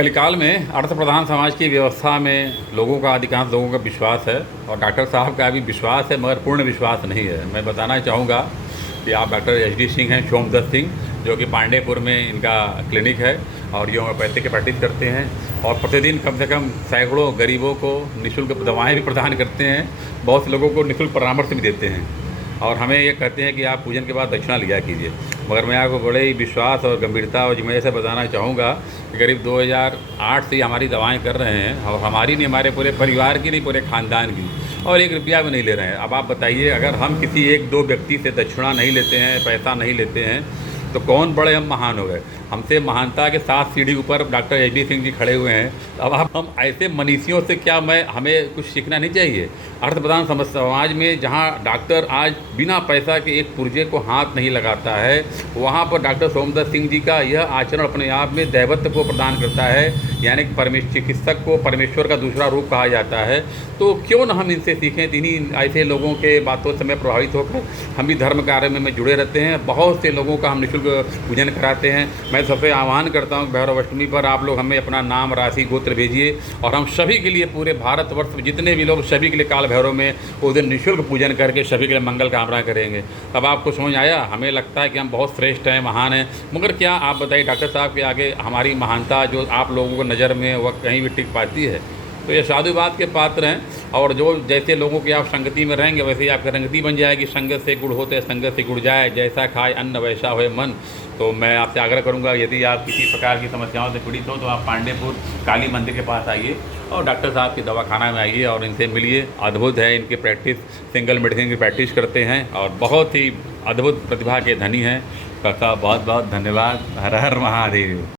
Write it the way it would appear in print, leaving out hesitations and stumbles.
कलिकाल में अर्थ प्रधान समाज की व्यवस्था में लोगों का अधिकांश लोगों का विश्वास है और डॉक्टर साहब का भी विश्वास है, मगर पूर्ण विश्वास नहीं है। मैं बताना चाहूँगा कि आप डॉक्टर एच.डी. सिंह हैं, सोमदत्त सिंह, जो कि पांडेपुर में इनका क्लिनिक है और ये होम्योपैथी की प्रैक्टिस करते हैं और प्रतिदिन कम से कम सैकड़ों गरीबों को निःशुल्क दवाएँ भी प्रदान करते हैं, बहुत से लोगों को निःशुल्क परामर्श भी देते हैं और हमें ये कहते हैं कि आप पूजन के बाद दक्षिणा लिया कीजिए। मगर मैं आपको बड़े ही विश्वास और गंभीरता और जिम्मेदारी से बताना चाहूँगा कि करीब 2008 से हमारी दवाएं कर रहे हैं और हमारी नहीं, हमारे पूरे परिवार की नहीं, पूरे ख़ानदान की, और 1 रुपया भी नहीं ले रहे हैं। अब आप बताइए, अगर हम किसी 1-2 व्यक्ति से दक्षिणा नहीं लेते हैं, पैसा नहीं लेते हैं, तो कौन बड़े हम महान हो गए। हमसे महानता के 7 सीढ़ी ऊपर डॉक्टर एच.डी. सिंह जी खड़े हुए हैं। अब हम ऐसे मनीषियों से क्या हमें कुछ सीखना नहीं चाहिए। अर्थ प्रधान समाज में जहाँ डॉक्टर आज बिना पैसा के एक पुर्जे को हाथ नहीं लगाता है, वहाँ पर डॉक्टर सोमदत्त सिंह जी का यह आचरण अपने आप में दैवत्व को प्रदान करता है, यानी कि चिकित्सक को परमेश्वर का दूसरा रूप कहा जाता है। तो क्यों न हम इनसे सीखें। इन्हीं ऐसे लोगों के बातों से मैं प्रभावित होकर हम भी धर्म कार्य में जुड़े रहते हैं। बहुत से लोगों का हम निःशुल्क पूजन कराते हैं। मैं सबसे आह्वान करता हूँ भैरव अष्टमी पर आप लोग हमें अपना नाम, राशि, गोत्र भेजिए और हम सभी के लिए, पूरे भारतवर्ष में जितने भी लोग, सभी के लिए काल भैरव में उस दिन निःशुल्क पूजन करके सभी के लिए मंगल कामना करेंगे। तब आपको समझ आया। हमें लगता है कि हम बहुत श्रेष्ठ हैं, महान हैं, मगर क्या आप बताइए डॉक्टर साहब के आगे हमारी महानता जो आप लोगों को नज़र में वह कहीं भी टिक पाती है। तो ये साधुवाद के पात्र हैं और जो जैसे लोगों की आप संगति में रहेंगे वैसे ही आपकी रंगति बन जाएगी। संगत से गुड़ होते, संगत से गुड़ जाए, जैसा खाए अन्न वैसा होए मन। तो मैं आपसे आग्रह करूंगा, यदि आप किसी प्रकार की समस्याओं से पीड़ित हो तो आप पांडेपुर काली मंदिर के पास आइए और डॉक्टर साहब की दवाखाना में आइए और इनसे मिलिए। अद्भुत है इनकी प्रैक्टिस, सिंगल मेडिसिन की प्रैक्टिस करते हैं और बहुत ही अद्भुत प्रतिभा के धनी हैं। काका बहुत बहुत धन्यवाद। हर हर महादेव।